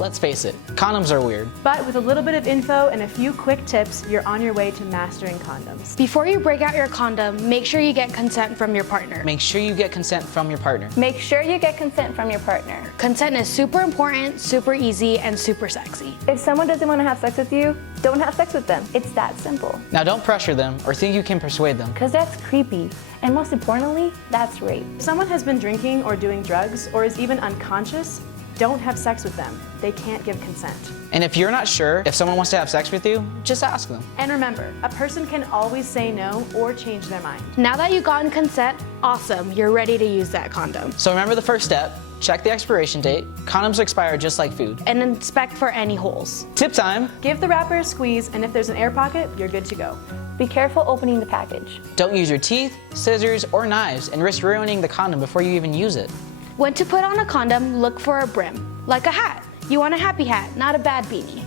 let's face it, condoms are weird. But with a little bit of info and a few quick tips, you're on your way to mastering condoms. Before you break out your condom, make sure you get consent from your partner. Make sure you get consent from your partner. Make sure you get consent from your partner. Consent is super important, super easy, and super sexy. If someone doesn't want to have sex with you, don't have sex with them. It's that simple. Now don't pressure them or think you can persuade them. Because that's creepy. And most importantly, that's rape. If someone has been drinking or doing drugs or is even unconscious, don't have sex with them. They can't give consent. And if you're not sure if someone wants to have sex with you, just ask them. And remember, a person can always say no or change their mind. Now that you've gotten consent, awesome, you're ready to use that condom. So remember the first step, check the expiration date. Condoms expire just like food. And inspect for any holes. Tip time. Give the wrapper a squeeze, and if there's an air pocket, you're good to go. Be careful opening the package. Don't use your teeth, scissors, or knives and risk ruining the condom before you even use it. When to put on a condom, look for a brim, like a hat. You want a happy hat, not a bad beanie.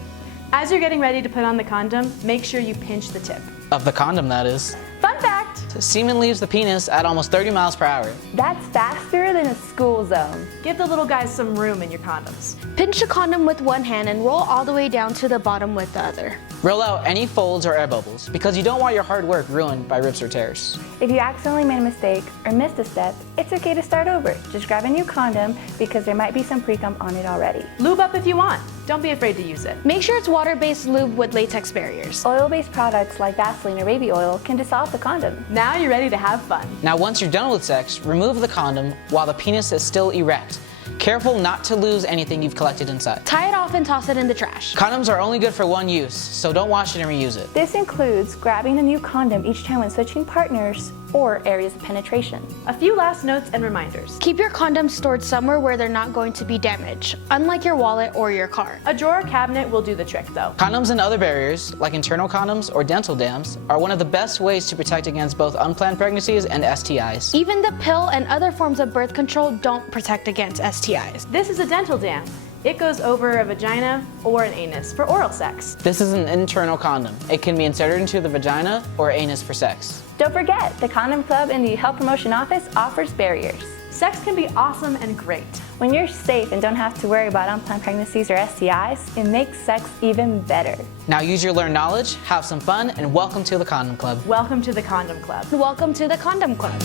As you're getting ready to put on the condom, make sure you pinch the tip. Of the condom, that is. Fun fact! Semen leaves the penis at almost 30 miles per hour. That's faster than a school zone. Give the little guys some room in your condoms. Pinch the condom with one hand and roll all the way down to the bottom with the other. Roll out any folds or air bubbles because you don't want your hard work ruined by rips or tears. If you accidentally made a mistake or missed a step, it's okay to start over. Just grab a new condom because there might be some pre-cum on it already. Lube up if you want. Don't be afraid to use it. Make sure it's water-based lube with latex barriers. Oil-based products like Vaseline or baby oil can dissolve the condom. Now you're ready to have fun. Now once you're done with sex, remove the condom while the penis is still erect. Careful not to lose anything you've collected inside. Tie it off and toss it in the trash. Condoms are only good for one use, so don't wash it and reuse it. This includes grabbing a new condom each time when switching partners or areas of penetration. A few last notes and reminders. Keep your condoms stored somewhere where they're not going to be damaged, unlike your wallet or your car. A drawer cabinet will do the trick though. Condoms and other barriers, like internal condoms or dental dams, are one of the best ways to protect against both unplanned pregnancies and STIs. Even the pill and other forms of birth control don't protect against STIs. This is a dental dam. It goes over a vagina or an anus for oral sex. This is an internal condom. It can be inserted into the vagina or anus for sex. Don't forget, the Condom Club in the Health Promotion Office offers barriers. Sex can be awesome and great. When you're safe and don't have to worry about unplanned pregnancies or STIs, it makes sex even better. Now use your learned knowledge, have some fun, and welcome to the Condom Club. Welcome to the Condom Club. Welcome to the Condom Club.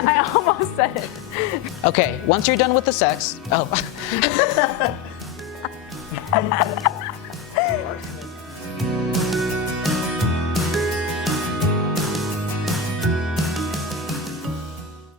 I almost said it. Okay, once you're done with the sex,